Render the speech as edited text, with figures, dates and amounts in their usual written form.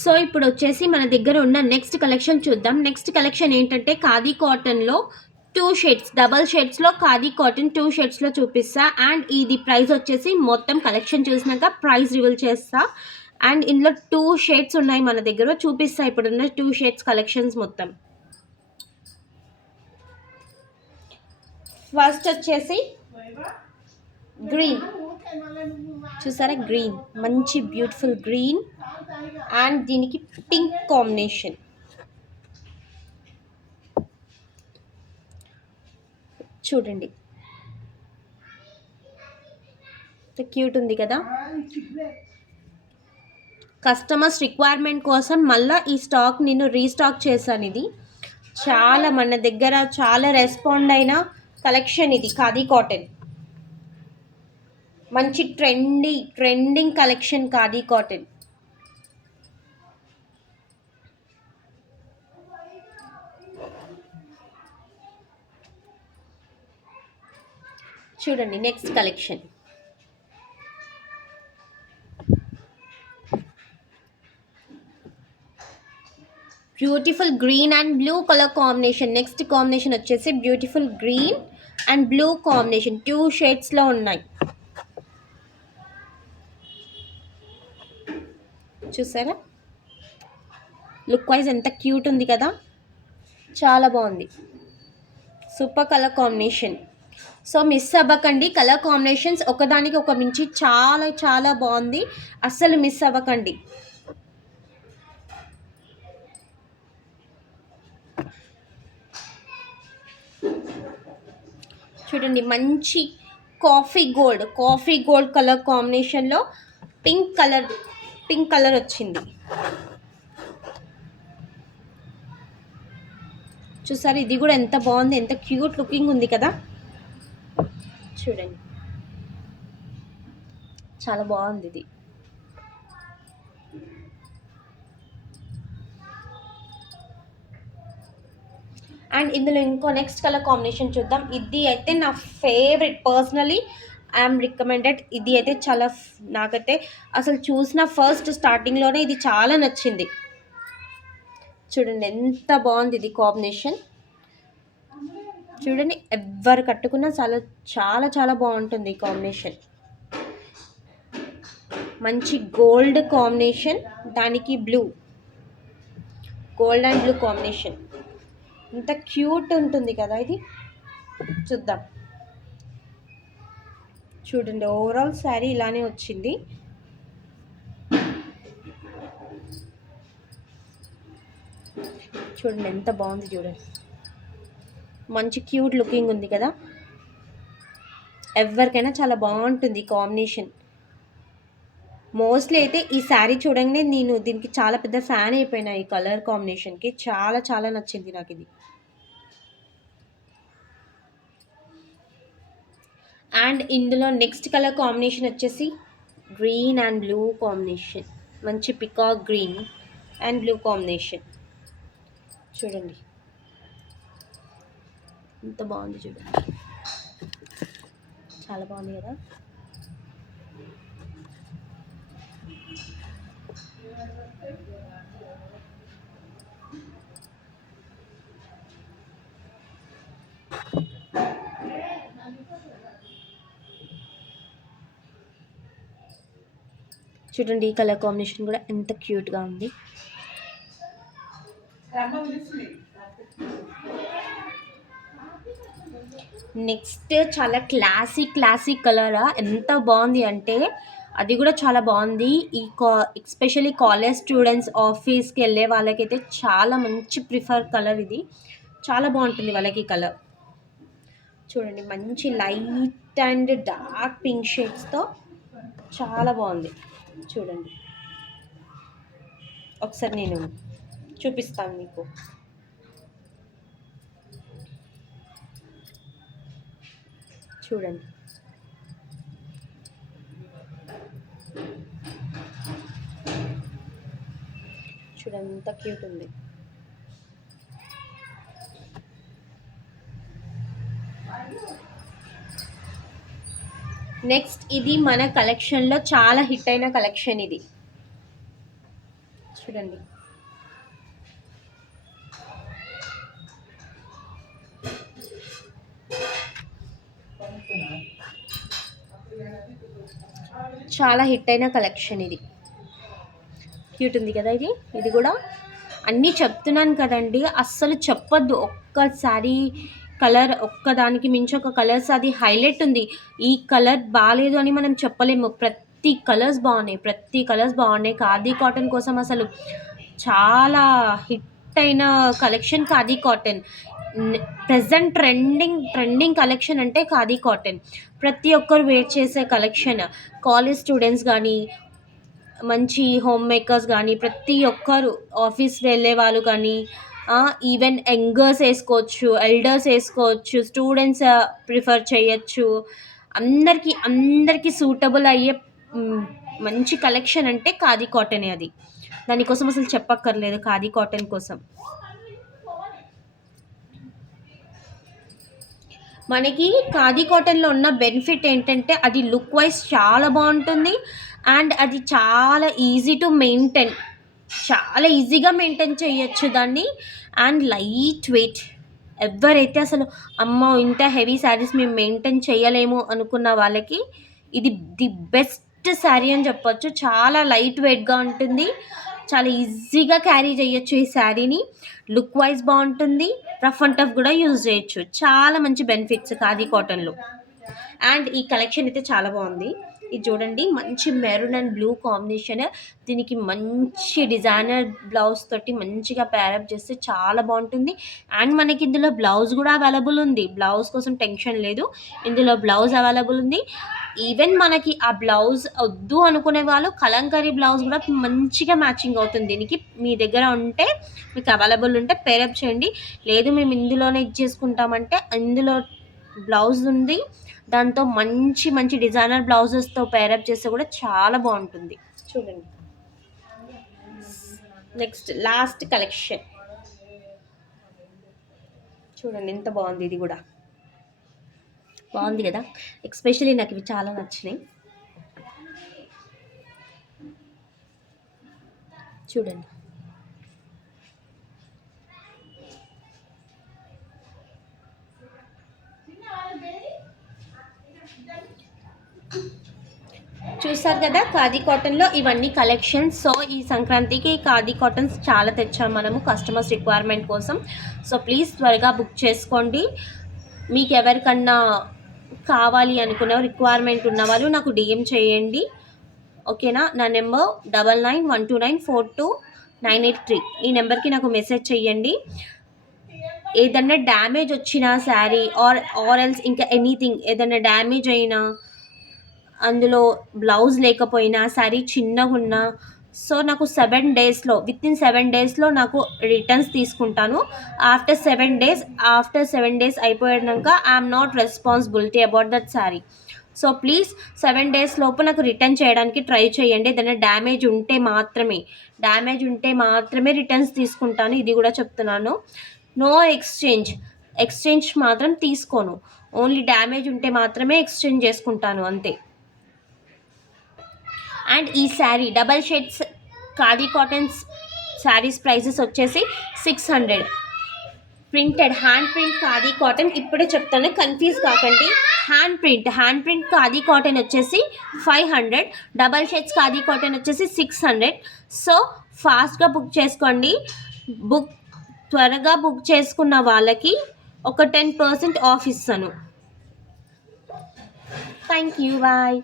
So ఇప్పుడు వచ్చేసి మన దగ్గర ఉన్న నెక్స్ట్ కలెక్షన్ చూద్దాం. నెక్స్ట్ కలెక్షన్ ఏంటంటే ఖాదీ కాటన్లో 2 షేడ్స్, డబల్ షేడ్స్లో ఖాదీ కాటన్ 2 షేడ్స్లో చూపిస్తా. అండ్ ఇది ప్రైస్ వచ్చేసి మొత్తం కలెక్షన్ చూసినాక ప్రైస్ రివీల్ చేస్తా. అండ్ ఇందులో 2 షేడ్స్ ఉన్నాయి మన దగ్గర, చూపిస్తా ఇప్పుడున్న 2 షేడ్స్ కలెక్షన్స్ మొత్తం. ఫస్ట్ వచ్చేసి గ్రీన్, చూసారా గ్రీన్, మంచి బ్యూటిఫుల్ గ్రీన్ అండ్ దీనికి పింక్ కాంబినేషన్. చూడండి క్యూట్ ఉంది కదా. కస్టమర్స్ రిక్వైర్మెంట్ కోసం మళ్ళీ ఈ స్టాక్ నేను రీస్టాక్ చేశాను. ఇది చాలా మన దగ్గర చాలా రెస్పాండ్ అయిన కలెక్షన్. ఇది ఖాదీ కాటన్, మంచి ట్రెండింగ్ కలెక్షన్ ఖాదీ కాటన్. చూడండి next collection. Beautiful green and blue colour combination. Next combination వచ్చేసి beautiful green and blue combination, 2 షేడ్స్లో ఉన్నాయి. చూసారా లుక్ వైజ్ ఎంత క్యూట్ ఉంది కదా, చాలా బాగుంది. Super colour combination. So miss అవ్వకండి, కలర్ కాంబినేషన్స్ ఒకదానికి ఒక మించి చాలా చాలా బాగుంది, అస్సలు మిస్ అవ్వకండి. చూడండి మంచి కాఫీ గోల్డ్ కలర్ కాంబినేషన్లో పింక్ కలర్ వచ్చింది. చూసారు ఇది కూడా ఎంత బాగుంది, ఎంత క్యూట్ లుకింగ్ ఉంది కదా. చూడండి చాలా బాగుంది ఇది. అండ్ ఇందులో ఇంకో నెక్స్ట్ కలర్ కాంబినేషన్ చూద్దాం. ఇది అయితే నా ఫేవరెట్, పర్సనలీ ఐఎమ్ రికమెండెడ్. ఇది అయితే చాలా, నాకైతే అసలు చూసిన ఫస్ట్ స్టార్టింగ్లోనే ఇది చాలా నచ్చింది. చూడండి ఎంత బాగుంది ఇది కాంబినేషన్. చూడండి ఎవరు కట్టుకున్నా చాలా చాలా చాలా బాగుంటుంది ఈ కాంబినేషన్. మంచి గోల్డ్ కాంబినేషన్, దానికి blue, gold and blue combination. ఇంత క్యూట్ ఉంటుంది కదా ఇది. చూద్దాం. చూడండి ఓవరాల్ శారీ ఇలానే వచ్చింది. చూడండి ఎంత బాగుంది, చూడండి మంచి క్యూట్ లుకింగ్ ఉంది కదా. ఎవరికైనా చాలా బాగుంటుంది కాంబినేషన్. మోస్ట్లీ అయితే ఈ శారీ చూడంగానే నేను దీనికి చాలా పెద్ద ఫ్యాన్ అయిపోయినా, ఈ కలర్ కాంబినేషన్కి చాలా చాలా నచ్చింది నాకు ఇది. అండ్ ఇందులో నెక్స్ట్ కలర్ కాంబినేషన్ వచ్చేసి గ్రీన్ అండ్ బ్లూ కాంబినేషన్, మంచి peacock green and blue combination. చూడండి ఎంత బాగుంది, చూడండి చాలా బాగుంది కదా. చూడండి ఈ కలర్ కాంబినేషన్ కూడా ఎంత క్యూట్గా ఉంది. నెక్స్ట్ చాలా క్లాసిక్ కలరా, ఎంత బాగుంది అంటే అది కూడా చాలా బాగుంది. ఈ ఎస్పెషల్లీ కాలేజ్ స్టూడెంట్స్, ఆఫీస్కి వెళ్ళే వాళ్ళకైతే చాలా మంచి ప్రిఫర్ కలర్ ఇది, చాలా బాగుంటుంది వాళ్ళకి కలర్. చూడండి మంచి లైట్ అండ్ డార్క్ పింక్ షేడ్స్తో చాలా బాగుంది. చూడండి ఒకసారి నేను చూపిస్తాను మీకు. చూడండి చూడండి ఎంత క్యూట్ ఉంది. నెక్స్ట్ ఇది మన కలెక్షన్లో చాలా హిట్ అయిన కలెక్షన్ ఇది. చూడండి. చాలా హిట్ అయిన కలెక్షన్ ఇది. క్యూట్ ఉంది కదా ఇది. ఇది కూడా అన్నీ చెప్తున్నాను కదండి, అస్సలు చెప్పొద్దు. ఒక్కసారి కలర్ ఒక్కదానికి మించి ఒక కలర్స్ అది హైలైట్ ఉంది. ఈ కలర్ బాగాలేదు అని మనం చెప్పలేము. ప్రతి కలర్స్ బాగున్నాయి, ప్రతి కలర్స్ బాగున్నాయి. ఖాదీ కాటన్ కోసం అసలు చాలా హిట్ అయిన collection khadi cotton. Present trending collection అంటే ఖాదీ కాటన్. ప్రతి ఒక్కరు వెయిట్ చేసే కలెక్షన్. కాలేజ్ స్టూడెంట్స్ కానీ, మంచి హోమ్ మేకర్స్ కానీ, ప్రతి ఒక్కరు ఆఫీస్ వెళ్ళే వాళ్ళు కానీ, ఈవెన్ యంగర్స్ వేసుకోవచ్చు, ఎల్డర్స్ వేసుకోవచ్చు, స్టూడెంట్స్ ప్రిఫర్ చేయొచ్చు. అందరికీ సూటబుల్ అయ్యే మంచి కలెక్షన్ అంటే ఖాదీ కాటనే. అది దానికోసం అసలు చెప్పక్కర్లేదు. ఖాదీ కాటన్ కోసం మనకి ఖాదీ కాటన్లో ఉన్న బెనిఫిట్ ఏంటంటే అది లుక్ వైజ్ చాలా బాగుంటుంది. అండ్ అది చాలా ఈజీ టు మెయింటైన్, చాలా ఈజీగా మెయింటైన్ చేయొచ్చు దాన్ని. And light weight. ఎవరైతే అసలు అమ్మో ఇంత హెవీ శారీస్ మేము మెయింటైన్ చేయలేము అనుకున్న వాళ్ళకి ఇది ది బెస్ట్ శారీ అని చెప్పొచ్చు. చాలా లైట్ వెయిట్గా ఉంటుంది, చాలా ఈజీగా క్యారీ చేయొచ్చు ఈ శారీని. లుక్ వైజ్ బాగుంటుంది, రఫ్ అండ్ టఫ్ కూడా యూజ్ చేయొచ్చు. చాలా మంచి బెనిఫిట్స్ ఖాదీ కాటన్లో. అండ్ ఈ కలెక్షన్ అయితే చాలా బాగుంది. ఇది చూడండి, మంచి మెరూన్ అండ్ బ్లూ కాంబినేషన్. దీనికి మంచి డిజైనర్ బ్లౌజ్ తోటి మంచిగా ప్యారప్ చేస్తే చాలా బాగుంటుంది. అండ్ మనకి ఇందులో బ్లౌజ్ కూడా అవైలబుల్ ఉంది. బ్లౌజ్ కోసం టెన్షన్ లేదు, ఇందులో బ్లౌజ్ అవైలబుల్ ఉంది. ఈవెన్ మనకి ఆ బ్లౌజ్ వద్దు అనుకునే వాళ్ళు కలంకరీ బ్లౌజ్ కూడా మంచిగా మ్యాచింగ్ అవుతుంది దీనికి. మీ దగ్గర ఉంటే, మీకు అవైలబుల్ ఉంటే పేరప్ చేయండి. లేదు మేము ఇందులోనే ఇచ్చేసుకుంటామంటే ఇందులో బ్లౌజ్ ఉంది, దాంతో మంచి డిజైనర్ బ్లౌజెస్తో పేరప్ చేస్తే కూడా చాలా బాగుంటుంది. చూడండి, నెక్స్ట్ లాస్ట్ కలెక్షన్ చూడండి, ఎంత బాగుంది. ఇది కూడా బాగుంది కదా. ఎస్పెషల్లీ నాకు ఇవి చాలా నచ్చినాయి. చూడండి, చూసారు కదా ఖాదీ కాటన్లో ఇవన్నీ కలెక్షన్స్. సో ఈ సంక్రాంతికి ఖాదీ కాటన్స్ చాలా తెచ్చాము మనము కస్టమర్స్ రిక్వైర్మెంట్ కోసం. సో ప్లీజ్ త్వరగా బుక్ చేసుకోండి. మీకు ఎవరికన్నా కావాలి అనుకున్న రిక్వైర్మెంట్ ఉన్న వాళ్ళు నాకు డిఎం చేయండి, ఓకేనా. నా నెంబర్ 9912942983. ఈ నెంబర్కి నాకు మెసేజ్ చేయండి. ఏదన్నా డ్యామేజ్ వచ్చిన శారీ ఆర్ ఎల్స్ ఇంకా ఎనీథింగ్ ఏదైనా డ్యామేజ్ అయినా, అందులో బ్లౌజ్ లేకపోయినా, శారీ చిన్నగా ఉన్నా, సో నాకు 7 డేస్లో వితిన్ 7 డేస్లో నాకు రిటర్న్స్ తీసుకుంటాను. ఆఫ్టర్ 7 డేస్ అయిపోయాక I'm not responsibility about that sari. So please 7 days లోపు నాకు రిటర్న్ చేయడానికి ట్రై చేయండి. ఏదైనా డ్యామేజ్ ఉంటే మాత్రమే రిటర్న్స్ తీసుకుంటాను. ఇది కూడా చెప్తున్నాను. నో ఎక్స్చేంజ్ మాత్రం తీసుకోను. ఓన్లీ డ్యామేజ్ ఉంటే మాత్రమే ఎక్స్చేంజ్ చేసుకుంటాను, అంతే. అండ్ ఈ sari double shades khadi cottons saris prices వచ్చేసి 600. Printed hand print khadi cotton, ఇప్పుడే చెప్తాను కన్ఫ్యూజ్ కాకండి. హ్యాండ్ ప్రింట్ ఖాదీ కాటన్ వచ్చేసి 500, డబల్ షేడ్స్ ఖాదీ కాటన్ వచ్చేసి 600. సో ఫాస్ట్గా బుక్ చేసుకోండి. త్వరగా బుక్ చేసుకున్న వాళ్ళకి ఒక 10% ఆఫ్ ఇస్తాను. Thank you, bye.